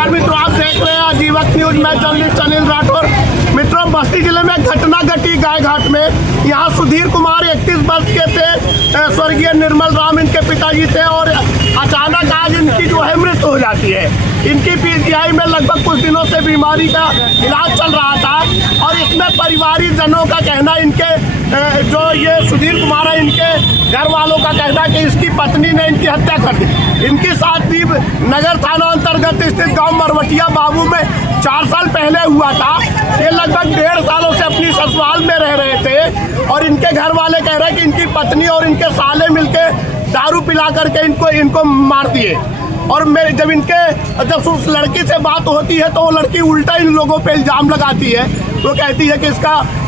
नमस्कार मित्रों, आप देख रहे हैं आजीवन न्यूज। मैं जर्नलिस्ट अनिल राठौर। मित्रों, बस्ती जिले में घटना घटी गाय घाट में। यहाँ सुधीर कुमार 31 वर्ष के थे, स्वर्गीय निर्मल राम इनके पिताजी थे, और अचानक आज इनकी जो है मृत्यु हो जाती है। इनकी पीजीआई में लगभग कुछ दिनों से बीमारी का इलाज चल रहा था, और इसमें परिवारिक जनों का कहना, इनके जो ये सुधीर कुमार है, इनके घर वालों का कहना कि इसकी पत्नी ने इनकी हत्या कर दी। इनकी शादी नगर थाना अंतर्गत स्थित गांव मरवटिया बाबू में 4 साल पहले हुआ था। ये लगभग 1.5 सालों से अपनी ससुराल में रह रहे थे, और इनके घर वाले कह रहे हैं कि इनकी पत्नी और इनके साले मिलके दारू पिला करके इनको मार दिए। और जब उस लड़की से बात होती है तो वो लड़की उल्टा इन लोगों पे इल्जाम लगाती है। वो कहती है कि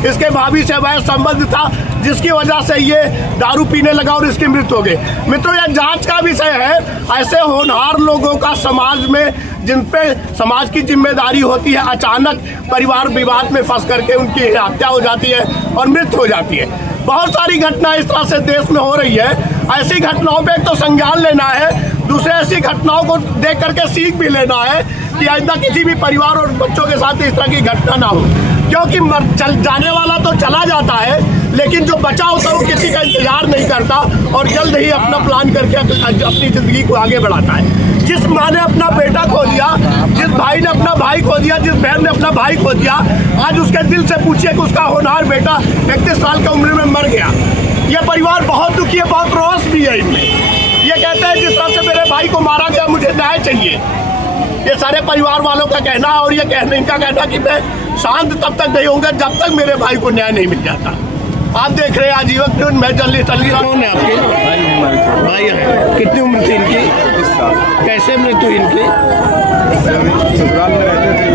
इसके भाभी से वह संबंध था, जिसकी वजह से ये दारू पीने लगा और इसकी मृत्यु हो गई। मित्रों, यह जांच का विषय है। ऐसे होनहार लोगों का समाज में, जिन पे समाज की जिम्मेदारी होती है, अचानक परिवार विवाद में फंस करके उनकी हत्या हो जाती है और मृत्यु हो जाती है। बहुत सारी घटनाएं इस तरह से देश में हो रही है। ऐसी घटनाओं पे एक तो संज्ञान लेना है, दूसरे ऐसी घटनाओं को देख करके सीख भी लेना है कि आइंदा किसी भी परिवार और बच्चों के साथ इस तरह की घटना ना हो। क्योंकि जाने वाला तो चला जाता है, लेकिन जो बचा होता है वो किसी का इंतजार नहीं करता और जल्द ही अपना प्लान करके अपनी जिंदगी को आगे बढ़ाता है। जिस माँ ने अपना बेटा खो दिया, जिस भाई ने अपना भाई खो दिया, जिस बहन ने अपना भाई खो दिया, आज उसके दिल से पूछिए कि उसका होनहार बेटा 31 साल की उम्र में मर गया। ये परिवार बहुत दुखी है, बहुत रोष भी है इनमें। ये कहते हैं जिस तरह से मेरे भाई को मारा गया, मुझे न्याय चाहिए। ये सारे परिवार वालों का कहना है, और ये इनका कहना कि मैं शांत तब तक नहीं होऊंगा जब तक मेरे भाई को न्याय नहीं मिल जाता। आप देख रहे हैं आजीवन न्यूज। मैं जर्नलिस्ट अली। कौन है आपके भाई? है। कितनी उम्र थी इनकी? 31 साल। कैसे मृत्यु इनकी? ससुराल में रहते थे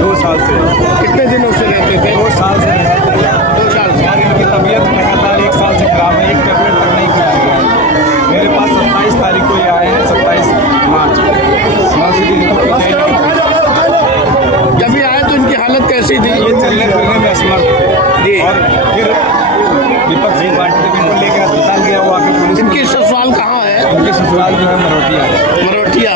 2 साल से। कितने दिनों से रहते थे? 2 साल से। 2 साल से। यार, इनकी तबीयत लगातार 1 साल से खराब है। एक टैबलेट तक नहीं खिलाया गया। मेरे पास 27 तारीख को ये आए हैं, 27 मार्च। जब ये आए तो इनकी हालत कैसी थी? ये चलने फिरने में असमर्थ थे। और फिर दीपक सिंह पार्टी को लेकर अस्पताल गया, वो आके पुलिस। इनकी ससुराल कहाँ है? उनके ससुराल जो है मरवटिया।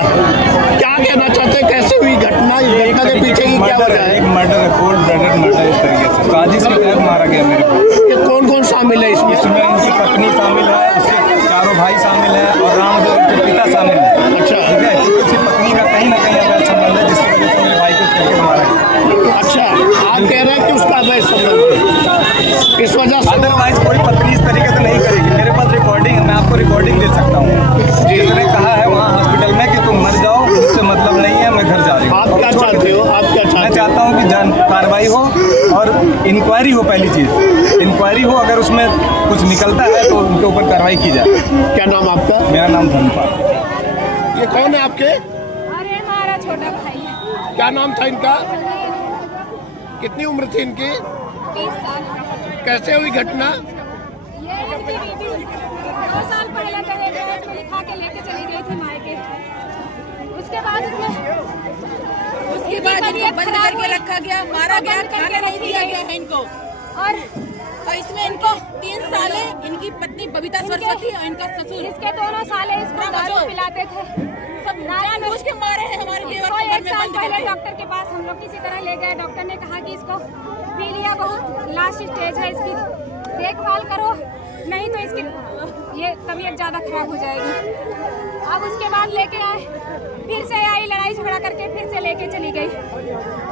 क्या कहना चाहते हैं, कैसे हुई घटना? इस घटना के पीछे की क्या वजह है? एक मर्डर है, कोल्ड ब्लडेड मर्डर। इस तरीके से साजिश के तहत मारा गया मेरे को। ये कौन कौन शामिल है इसमें? इसमें इनकी पत्नी शामिल है, उसके 4 भाई शामिल है, और राम जो उनके पिता शामिल है। अच्छा, ठीक है। उसकी पत्नी का कहीं ना कहीं अवैध संबंध है, जिसकी वजह से मेरे भाई को करके मारा गया। अच्छा, आप कह रहे हैं कि उसका अवैध संबंध है, इस वजह से? अदरवाइज कोई पत्नी इस तरीके से नहीं करेगी। मेरे पास रिकॉर्डिंग है, मैं आपको रिकॉर्डिंग दे सकता हूँ। जिसने कहा है वहाँ हॉस्पिटल में कि तुम मर जाओ, मुझसे मतलब नहीं है, मैं घर जा रही हूँ। आप क्या चाहते हो? आप क्या चाहते हो? मैं चाहता हूँ कि कार्रवाई हो और इंक्वायरी हो। पहली चीज़ इंक्वायरी हो, अगर उसमें कुछ निकलता है तो उनके ऊपर कार्रवाई की जाए। क्या नाम आपका? मेरा नाम धनपाल। ये कौन है आपके? अरे हमारा छोटा भाई है। क्या नाम था इनका? कितनी उम्र थी इनकी? 30 साल। कैसे हुई घटना? ये इनकी बीवी 2 साल पहले दहेज में लिखा के लेके चली गई थी मायके। उसके बाद इनको बंद करके रखा गया, मारा गया, खाना नहीं दिया गया है इनको। और इसमें इनको 3 साल है। इनकी पत्नी बबीता सरस्वती और इनका ससुर, इसके दोनों साले इसको दारू पिलाते थे। सब जानबूझ के मारे हैं हमारे देवर को। 1 साल पहले डॉक्टर के पास हम लोग किसी तरह ले गए। डॉक्टर ने कहा कि इसको पी लिया, बहुत लास्ट स्टेज है, इसकी देखभाल करो, नहीं तो इसकी ये तबीयत ज़्यादा खराब हो जाएगी। अब उसके बाद लेके आए, फिर से आई, लड़ाई झगड़ा करके फिर से लेके चली गई।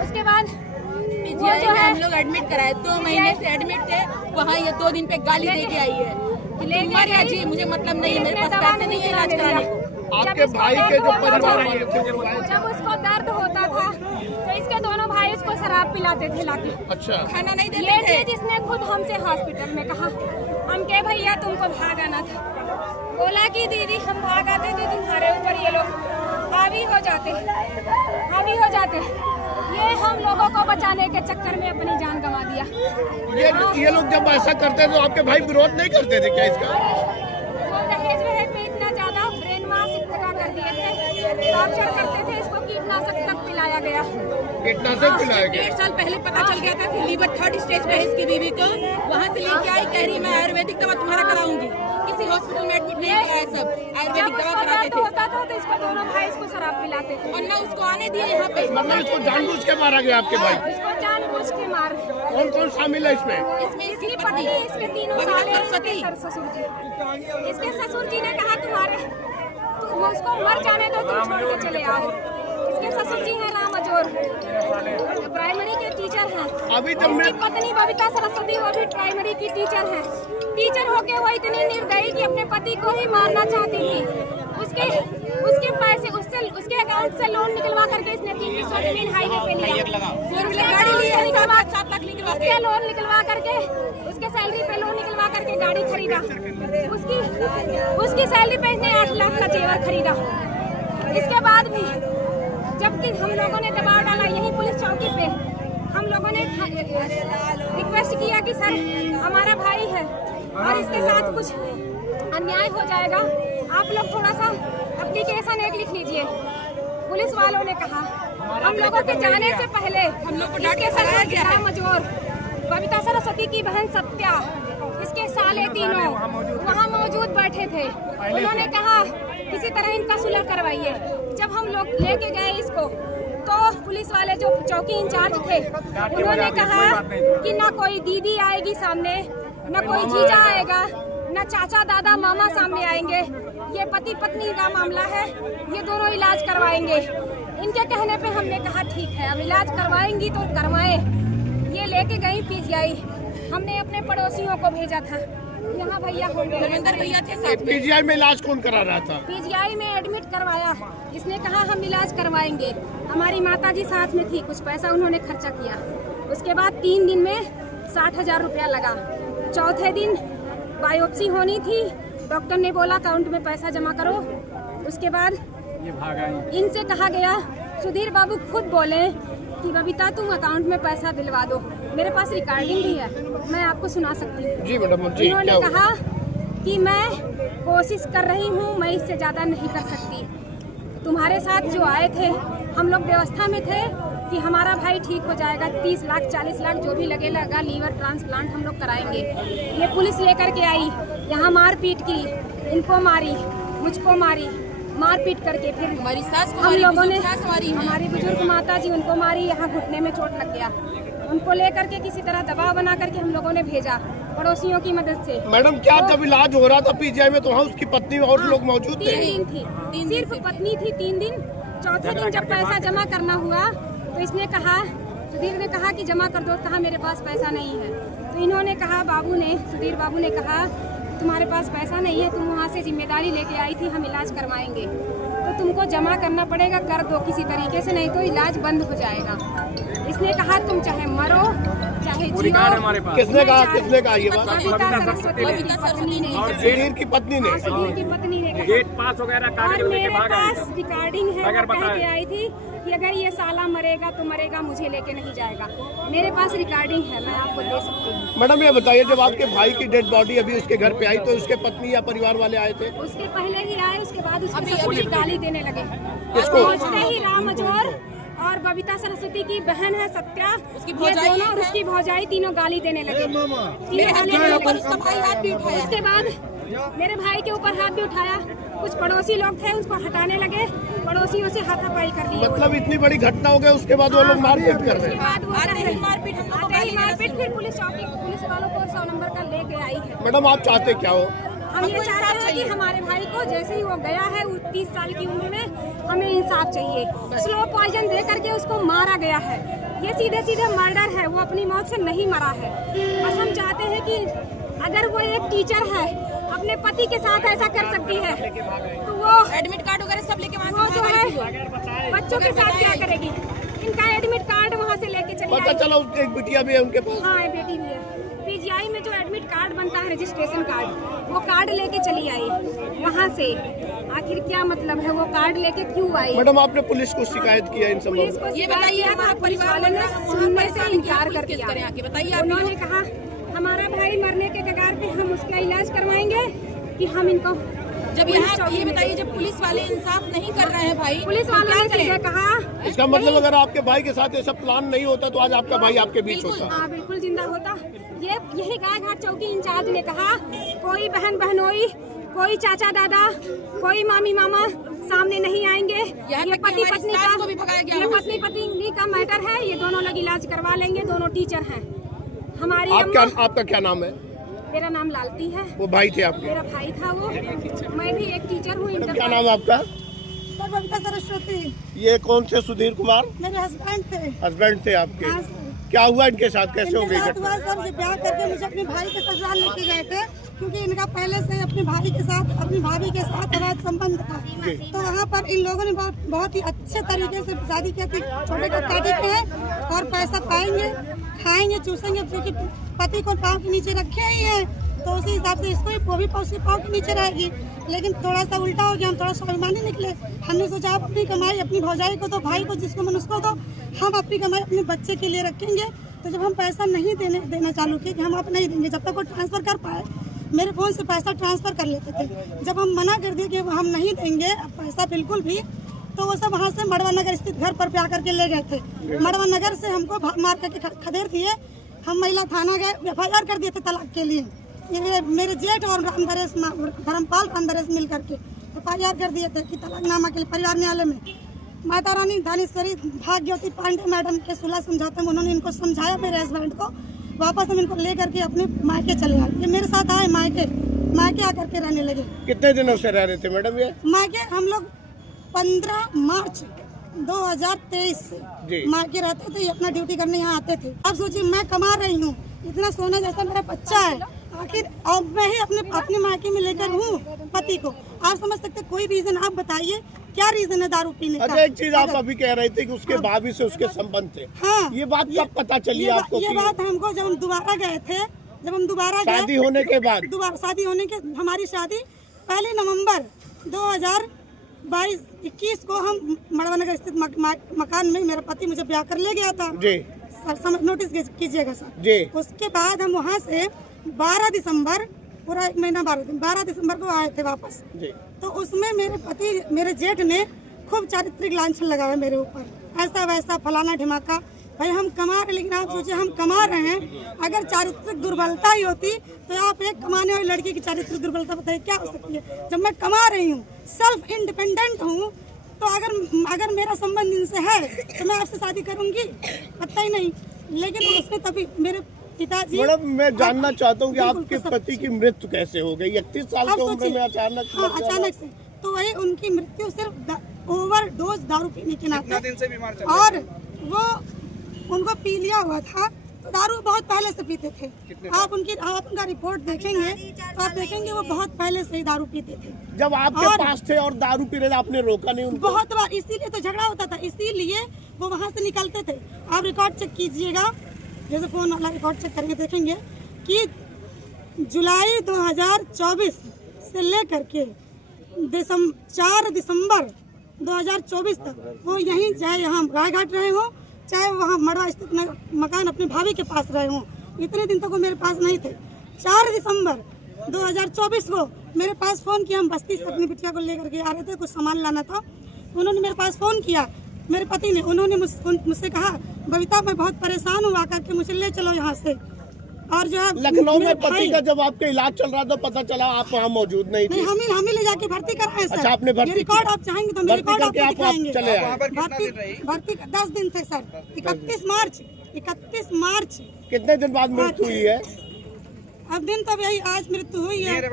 उसके बाद जो है हम लोग एडमिट कराए, 2 महीने से एडमिट थे वहाँ। ये 2 दिन पे गाली देके आई है कि तुम मर या जी, मुझे मतलब नहीं है, मेरे पास पैसे नहीं है इलाज कराने को। आपके भाई के जो परिवार है, जब उसको दर्द होता था तो इसके दोनों भाई उसको शराब पिलाते थे लाके। अच्छा, खाना नहीं ये देते थे। जिसने खुद हमसे हॉस्पिटल में कहा, हम के भैया तुमको भाग आना था। बोला कि दीदी हम भाग आते थे, तुम्हारे ऊपर ये लोग हावी हो जाते। ये हम लोगों को बचाने के चक्कर में अपनी जान गंवा दिया। ये लोग जब ऐसा करते थे तो आपके भाई विरोध नहीं करते थे क्या इसका? वो दहेज में इतना ज्यादा ब्रेन वॉश कर दिए थे, टॉर्चर करते थे, इसको कीटनाशक तक पिलाया गया। कीटनाशक पिलाया गया? 1.5 साल पहले पता चल गया था कि लीवर 3rd स्टेज पे है इसकी बीवी को। वहाँ से लेके आई, कह रही मैं आयुर्वेदिक दवा तुम्हारा कराऊंगी। किसी हॉस्पिटल में एडमिट नहीं किया है। सब जब आयुर्वेदिक दवा उसको कराते दर्द थे होता था तो इसको दोनों भाई इसको शराब पिलाते थे और न उसको आने दिए यहाँ पे। मतलब इसको जानबूझ के मारा गया आपके भाई? इसको जानबूझ के मार। कौन कौन शामिल है इसमें? इसमें इसकी पत्नी, इसके तीनों साल है, इसके ससुर जी। इसके ससुर जी ने कहा तुम्हारे तुम उसको मर जाने दो, तुम छोड़ के चले आओ। इसके ससुर जी हैं राम अजोर, प्राइमरी के टीचर हैं। अभी जब इसकी पत्नी बबीता सरस्वती वो भी प्राइमरी की टीचर है। टीचर होके वो इतनी निर्दयी कि अपने पति को ही मारना चाहती थी। उसके पैसे उसके अकाउंट से लोन निकलवा करके इसने 300 जमीन हाईवे पे लिया। गाड़ी ली है, 7 लाख निकलवा उसके लोन निकलवा करके उसके सैलरी पे लोन निकलवा करके गाड़ी खरीदा। उसकी सैलरी पे इसने 8 लाख का जेवर खरीदा। इसके बाद भी जबकि हम लोगों ने दबाव डाला यही पुलिस चौकी पे, हम लोगों ने रिक्वेस्ट किया कि सर हमारा भाई है और इसके साथ कुछ अन्याय हो जाएगा, आप लोग थोड़ा सा एप्लीकेशन एक लिख लीजिए। पुलिस वालों ने कहा हम लोगों के जाने से पहले हम लोग को डांट इसके के ससुर सराहा गया है। राम अजोर, बबीता सरस्वती की बहन सत्या, इसके साले तीनों वहाँ मौजूद बैठे थे। उन्होंने कहा किसी तरह इनका सुलह करवाइए। जब हम लोग लेके गए इसको तो पुलिस वाले जो चौकी इंचार्ज थे उन्होंने कहा कि ना कोई दीदी आएगी सामने, ना कोई जीजा आएगा, ना चाचा दादा मामा सामने आएंगे। ये पति पत्नी का मामला है, ये दोनों इलाज करवाएंगे। इनके कहने पे हमने कहा ठीक है, अब इलाज करवाएंगी तो करवाएं। ये लेके गई पीजीआई। हमने अपने पड़ोसियों को भेजा था, यहाँ भैया होंगे, धर्मेंद्र भैया थे साथ में। पीजीआई में इलाज कौन करा रहा था? पीजीआई में एडमिट करवाया। इसने कहा हम इलाज करवाएंगे। हमारी माताजी साथ में थी, कुछ पैसा उन्होंने खर्चा किया। उसके बाद 3 दिन में 60,000 रुपया लगा। चौथे दिन बायोप्सी होनी थी, डॉक्टर ने बोला अकाउंट में पैसा जमा करो। उसके बाद इनसे कहा गया, सुधीर बाबू खुद बोले कि बबीता तुम अकाउंट में पैसा दिलवा दो। मेरे पास रिकॉर्डिंग भी है, मैं आपको सुना सकती हूँ। जी मैडम जी। उन्होंने कहा कि मैं कोशिश कर रही हूँ, मैं इससे ज़्यादा नहीं कर सकती। तुम्हारे साथ जो आए थे हम लोग व्यवस्था में थे कि हमारा भाई ठीक हो जाएगा, 30 लाख 40 लाख जो भी लगेगा, लीवर ट्रांसप्लांट हम लोग कराएंगे। ये पुलिस लेकर के आई, यहाँ मारपीट की, इनको मारी, मुझको मारी, मारपीट करके फिर हमारी सास को हम लोगों ने हमारी हमारी बुजुर्ग माता जी उनको मारी, यहाँ घुटने में चोट लग गया। उनको लेकर के किसी तरह दबाव बना करके हम लोगों ने भेजा पड़ोसियों की मदद से। मैडम क्या जब इलाज हो रहा था पीजीआई में तो वहाँ उसकी पत्नी और लोग मौजूद थे? 3 दिन थी, सिर्फ पत्नी थी 3 दिन। चौथे दिन जब पैसा जमा करना हुआ तो इसने कहा, सुधीर ने कहा कि जमा कर दो। कहा मेरे पास पैसा नहीं है। तो इन्होंने कहा, बाबू ने, सुधीर बाबू ने कहा तुम्हारे पास पैसा नहीं है, तुम वहाँ से जिम्मेदारी लेके आई थी, हम इलाज करवाएंगे तो तुमको जमा करना पड़ेगा, कर दो किसी तरीके से, नहीं तो इलाज बंद हो जाएगा। इसने कहा तुम चाहे मरो चाहे जियो। किसने कहा ये बात? बबीता सरस्वती की पत्नी ने, सुधीर की पत्नी ने। सुधीर की पत्नी ने कहा। गेट पास वगैरह और कागज लेके मेरे भाग आए पास रिकॉर्डिंग है, अगर वो कह बताएं। के आई थी कि अगर ये साला मरेगा तो मरेगा, मुझे लेके नहीं जाएगा। मेरे पास रिकॉर्डिंग है, मैं आपको दे सकती हूँ। मैडम ये बताइए, जब आपके भाई की डेड बॉडी अभी उसके घर पे आई तो उसके पत्नी या परिवार वाले आए थे? उसके पहले ही आए, उसके बाद उसके ससुर जी गाली देने लगे। किसको? पहुंचते ही राम अजोर और बबीता सरस्वती की बहन है सत्या, उसकी ये भौजाई दोनों और है। उसकी भौजाई तीनों गाली देने लगे। तीनों गाली देने ऊपर लगे। उसका भाई हाथ भी उठाया। उसके बाद मेरे भाई के ऊपर हाथ भी उठाया। कुछ पड़ोसी लोग थे, उसको हटाने लगे, पड़ोसियों से हाथापाई कर ली। मतलब इतनी बड़ी घटना हो गई उसके बाद वो लोग मारपीट कर रहे उसके हैं? बाद वो आते कर ही रहे- मारपीट हम लोग को आते ही गाली देने मारपीट, फिर पुलिस चौकी पुलिस वालों को 100 नंबर का लेके आई है। मैडम आप चाहते क्या हो? हम ये चाहते हैं कि हमारे भाई को जैसे ही वो गया है 30 साल की उम्र में, हमें इंसाफ चाहिए। स्लो पॉइजन दे करके उसको मारा गया है, ये सीधे सीधे मर्डर है, वो अपनी मौत से नहीं मरा है। बस हम चाहते हैं कि अगर वो एक टीचर है, अपने पति के साथ ऐसा कर सकती है, तो वो एडमिट कार्ड वगैरह सब लेके वहाँ वो से जो भाग है आई थी वो। बच्चों के साथ क्या करेगी? इनका एडमिट कार्ड वहाँ से लेके चली पता आई। चला उसकी एक बिटिया भी है उनके पास? हाँ बेटी भी है। पीजीआई में जो एडमिट कार्ड बनता है, रजिस्ट्रेशन कार्ड, वो कार्ड लेके चली आई वहाँ से। आखिर क्या मतलब है, वो कार्ड लेके क्यों आई? मैडम आपने पुलिस को शिकायत किया इन सब पुलिस को ये शिकायत बताइए, किया था, हमारा पुलिस परिवार वालों ने वाला सुनने परेशान से इनकार किया, कर किस दिया। करें आके बताइए आप उन्होंने कहा हमारा भाई मरने के कगार पे, हम उसका इलाज करवाएंगे कि हम इनको जब पुलिस यहाँ चौकी ये में- बताइए, जब पुलिस वाले इंसाफ नहीं कर रहे हैं भाई, पुलिस तो वालों क्या ने सीधे करें? कहा इसका मतलब अगर आपके भाई के साथ ऐसा प्लान नहीं होता तो आज आपका भाई आपके बीच बिल्कुल। होता? हाँ बिल्कुल जिंदा होता। यही गाय घाट चौकी इंचार्ज ने कहा कोई बहन बहनोई कोई चाचा दादा, कोई मामी मामा सामने नहीं आएंगे। यहाँ ये तक कि पति हमारी पत्नी सास को भी भगाया गया ये वहाँ पत्नी पत्नी का मैटर है। ये दोनों लोग इलाज करवा लेंगे, दोनों टीचर हैं। हमारी आपका क्या नाम है? मेरा नाम लालती है। वो भाई थे आपके? मेरा भाई था वो। मैं भी एक टीचर हूँ। क्या नाम है आपका? सर बबीता सरस्वती। ये कौन थे सुधीर कुमार? मेरे हस्बैंड थे। हस्बैंड थे आपके? हाँ सर। क्या हुआ इनके साथ, कैसे हो इनके गई साथ घटना? हुआ सर, ये ब्याह करके मुझे अपने भाई के ससुराल लेके गए थे, क्योंकि इनका पहले से अपने भाई के साथ, अपनी भाभी के साथ अवैध संबंध था। तो वहाँ पर इन लोगों ने बहुत ही अच्छे तरीके से शादी की थी। छोटे काटे के हैं और पैसा पाएंगे, खाएंगे, चूसेंगे, क्योंकि पति को पाँव के नीचे रखे ही है, तो उसी हिसाब से इसको भी वो भी पाँव के नीचे रहेगी। लेकिन थोड़ा सा उल्टा हो गया, हम थोड़ा स्वाभिमानी निकले। हमने सोचा आप अपनी कमाई अपनी भौजाई को दो, भाई को, जिसको मन उसको दो, हम अपनी कमाई अपने बच्चे के लिए रखेंगे। तो जब हम पैसा नहीं देना चालू किए कि हम आप नहीं देंगे जब तक वो ट्रांसफ़र कर पाए, मेरे फ़ोन से पैसा ट्रांसफ़र कर लेते थे। जब हम मना कर दिए कि हम नहीं देंगे पैसा बिल्कुल भी, तो वो सब वहाँ से मड़वा नगर स्थित घर पर ब्याह करके ले गए थे। मड़वा नगर से हमको मार करके खदेड़ दिए। हम महिला थाना गए, FIR कर दिए थे तलाक के लिए। ये मेरे जेठ और धर्मपाल रामदरेश मिल करके FIR कर दिए थे कि तलाकनामा के लिए परिवार न्यायालय में। माता रानी धानेश्वरी भाग्यवती पांडे मैडम के सुलह समझौते में उन्होंने इनको समझाया, मेरे हस्बैंड को। वापस हम इनको ले करके अपने मायके चले आए। ये मेरे साथ आए मायके आकर के रहने लगे। कितने दिनों से रह रहे थे मैडम ये? मायके हम लोग 15 मार्च 2023 से मायके रहते थे। अपना ड्यूटी करने यहाँ आते थे। अब सोचिए मैं कमा रही हूँ, इतना सोना जैसा मेरा बच्चा है, आखिर अब मैं ही अपने मायके में लेकर हूँ पति को। आप समझ सकते, कोई रीजन आप बताइए, क्या रीजन है दारू पीने का? अच्छा, एक चीज आप अभी कह रहे थे कि उसके भाभी से उसके संबंध थे। हाँ, ये बात कब पता चली आपको? ये बात हमको जब हम दोबारा गए थे, शादी होने के बाद? दोबारा शादी होने के, हमारी शादी 1 नवंबर 2021 को हम मड़वा नगर स्थित मकान में मेरा पति मुझे ब्याह कर ले गया था जी। सर नोटिस कीजिएगा सर जी। उसके बाद हम वहाँ से 12 दिसंबर, पूरा 1 महीना 12 दिसंबर को आए थे वापस जी। तो उसमें मेरे पति, मेरे जेठ ने खूब चारित्रिक लांछन लगाया मेरे ऊपर, ऐसा वैसा फलाना ढिमाका। भाई हम कमा रहे, लेकिन आप सोचिए हम कमा रहे हैं, अगर चारित्रिक दुर्बलता ही होती तो आप एक कमाने वाली लड़की की चारित्रिक दुर्बलता बताइए क्या हो सकती है? जब मैं कमा रही हूँ, सेल्फ इंडिपेंडेंट हूँ, तो अगर मेरा संबंध इनसे है तो मैं आपसे शादी करूंगी? पता ही नहीं। लेकिन उसने तभी मेरे पिताजी। मैडम मैं जानना चाहता हूँ कि आपके पति की मृत्यु कैसे हो गई? 31 साल की उम्र में अचानक? हाँ, अचानक से। तो वही उनकी मृत्यु सिर्फ ओवरडोज दारू पीने के नाते, और वो उनको पी लिया हुआ था। तो दारू बहुत पहले से पीते थे। आप उनका रिपोर्ट देखेंगे तो आप देखेंगे वो बहुत पहले से ही दारू पीते थे। जब आपके पास थे और दारू पी रहे थे, आपने रोका नहीं उनको? बहुत बार, इसीलिए तो झगड़ा होता था, इसीलिए वो वहाँ से निकलते थे। आप रिकॉर्ड चेक कीजिएगा, जैसे फोन वाला रिकॉर्ड चेक करके देखेंगे कि जुलाई 2024 से लेकर के 4 दिसंबर 2024 तक वो यहीं, चाहे यहाँ रायघाट रहे हो, चाहे वहाँ मड़वा स्थित मकान अपनी भाभी के पास रहे हों, इतने दिन तक वो मेरे पास नहीं थे। 4 दिसंबर 2024 को मेरे पास फ़ोन किया। हम बस्ती से अपनी बिटिया को लेकर के आ रहे थे, कुछ सामान लाना था। उन्होंने मेरे पास फ़ोन किया, मेरे पति ने। उन्होंने मुझसे कहा, बबीता मैं बहुत परेशान हूँ, आकर के मुझे ले चलो यहाँ से। और जो है लखनऊ में पति का जब आपका इलाज चल रहा था, पता चला आप वहाँ मौजूद नहीं थे? हमें ले जाके भर्ती कराए सर। अच्छा, आपने भर्ती? रिकॉर्ड आप चाहेंगे तो मेरे रिकॉर्ड आपको दिखाएंगे। चले भर्ती 10 दिन थे सर। 31 मार्च। कितने दिन बाद मृत्यु हुई है? अब दिन तो यही, आज मृत्यु हुई है। नियर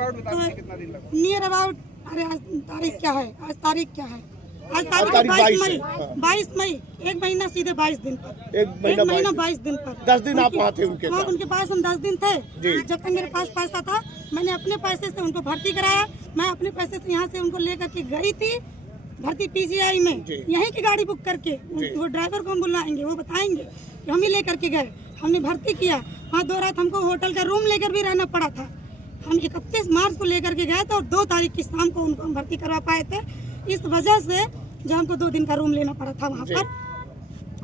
अबाउट, अरे आज तारीख क्या है? आज तारीख 22 मई। 1 महीना सीधे 22 दिन पर। 1 महीना 22 दिन पर। 10 दिन आप वहाँ थे उनके पास? उनके पास हम 10 दिन थे। जब तक मेरे पास पैसा था, मैंने अपने पैसे से उनको भर्ती कराया। मैं अपने पैसे से यहाँ से उनको लेकर के गई थी भर्ती PGI में, यहीं की गाड़ी बुक करके। वो ड्राइवर को हम बुलाएंगे, वो बताएंगे कि हम ही लेकर के गए। हमने भर्ती किया वहाँ। 2 रात हमको होटल का रूम लेकर भी रहना पड़ा था। हम 31 मार्च को लेकर के गए थे और 2 तारीख की शाम को उनको हम भर्ती करवा पाए थे। इस वजह से जो हमको 2 दिन का रूम लेना पड़ा था वहाँ पर,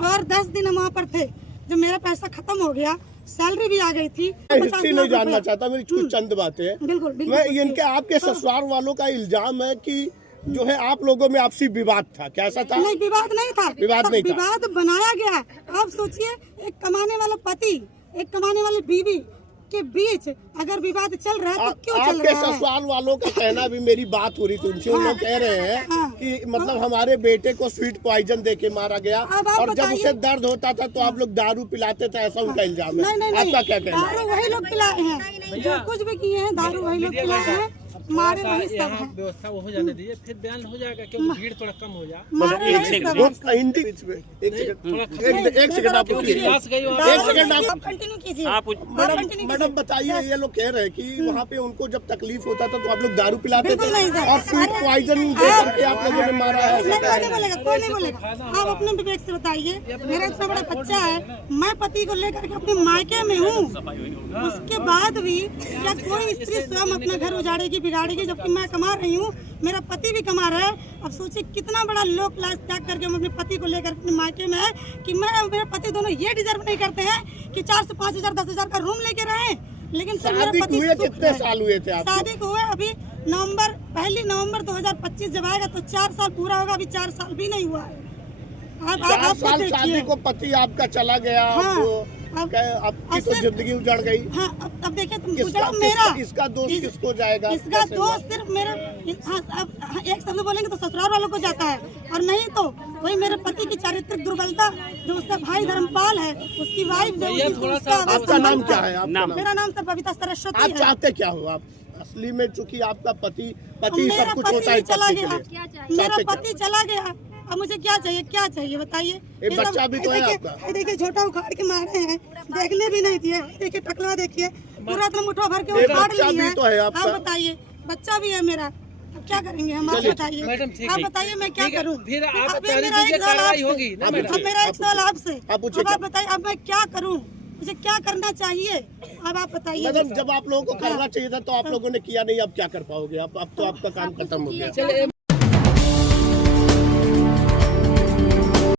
और 10 दिन हम वहाँ पर थे। जब मेरा पैसा खत्म हो गया, सैलरी भी आ गई थी। हिस्ट्री नहीं जानना चाहता, मेरी कुछ चंद बातें। बिल्कुल। मैं इनके आपके ससुराल वालों का इल्जाम है कि जो है आप लोगों में आपसी विवाद था, कैसा था? नहीं, विवाद नहीं था। विवाद बनाया गया। आप सोचिए, एक कमाने वाला पति, एक कमाने वाली बीवी के बीच अगर विवाद चल रहा है तो क्यों चल आपके रहा है? ससुराल वालों का कहना भी, मेरी बात हो रही थी उनसे, उन लोग कह रहे हैं कि मतलब हमारे बेटे को स्वीट पॉइजन देके मारा गया अब आप और जब बताइए। उसे दर्द होता था तो आप लोग दारू पिलाते थे, ऐसा उनका इल्जाम है। नहीं आपका क्या कहना है? दारू वही लोग पिलाए हैं, जो कुछ भी किए हैं दारू वही लोग पिलाए हैं, मारे वही सब यहाँ है, व्यवस्था वो हो जाने दीजिए, फिर बयान हो जाएगा क्योंकि भीड़ थोड़ा कम हो जाए। मारे वही सब है। हिंदी बीच में एक सेकंड आप रुकिए, क्लास गई वहाँ एक सेकंड आप कंटिन्यू कीजिए। मैडम बताइए, ये लोग कह रहे हैं कि वहाँ पे उनको जब तकलीफ होता था तो आप लोग दारू पिलाते थे बिल्कुल नहीं सर। और स्वीट पॉइजन दे करके आप लोगों ने मारा है, ऐसा नहीं, कह कोई रहे नहीं हैं। बोलेगा, कोई नहीं बोलेगा। आप अपने विवेक से बताइए, मेरा इतना बड़ा बच्चा है, मैं पति को लेकर के अपने मायके में हूँ, उसके बाद भी क्या कोई स्त्री स्वयं अपना घर उजाड़ेगी, बिगाड़ेगी, जबकि मैं कमा रही हूँ, मेरा पति भी कमा रहा है। अब सोचिए कितना बड़ा लोक लाज त्याग करके हम अपने पति को लेकर अपने मायके में है कि मैं और मेरे पति दोनों ये डिजर्व नहीं करते हैं कि 4 से 5 हजार 10 हजार का रूम लेके रहे, लेकिन सिर्फ मेरा शादी पति हुए सुख कितने है। साल हुए थे आपको? शादी को हुए अभी पहली नवंबर 2025 जब आएगा तो 4 साल पूरा होगा, अभी 4 साल भी नहीं हुआ है। आप 4 खुद साल देखिए। शादी को पति आपका चला गया, हाँ, आपकी तो जिंदगी उजड़ गई। हाँ, अब देखिए तुम किसका- गुजरो मेरा इसका दोष किसको जाएगा? इसका कैसे हुआ? दोष सिर्फ मेरे अब एक शब्द बोलेंगे तो ससुराल वालों को जाता है, और नहीं तो वही मेरे पति की चारित्रिक दुर्बलता, जो उसका भाई धर्मपाल है, उसकी वाइफ जो उसका आपका नाम क्या है? आपका नाम? मेरा नाम सर बबीता सरस्वती आप है। चाहते क्या हो? आप असली में चूंकि आपका पति मेरा सब कुछ पति होता है चला पति के गया, लिए। मेरा चाहते पति चला गया, अब मुझे क्या चाहिए, क्या चाहिए बताइए? ये बच्चा भी तो है देखिए, आपका। ये देखिए झोटा उखाड़ के मारे हैं, देखने भी नहीं दिए, देखिए टकला देखिए, पूरा एकदम मुठा भर के ये उखाड़ बच्चा लिया भी तो है आपका। आप बताइए, बच्चा भी है मेरा, अब क्या करेंगे हम? आप चलिए। बताइए, मैडम, ठीक आप है। बताइए मैं क्या ठीक है, करूं? फिर आप अब जारी मेरा एक दीजिए, सवाल कार्रवाई आपसे। होगी ना अब मैडम? मेरा एक सवाल आपसे, आप पूछिए अब आप क्या? बताइए अब मैं क्या करूं, मुझे क्या करना चाहिए, अब आप बताइए। मतलब जब आप लोगों को करना चाहिए था तो आप लोगों ने किया नहीं, अब क्या कर पाओगे? अब तो आपका काम खत्म हो गया। चलिए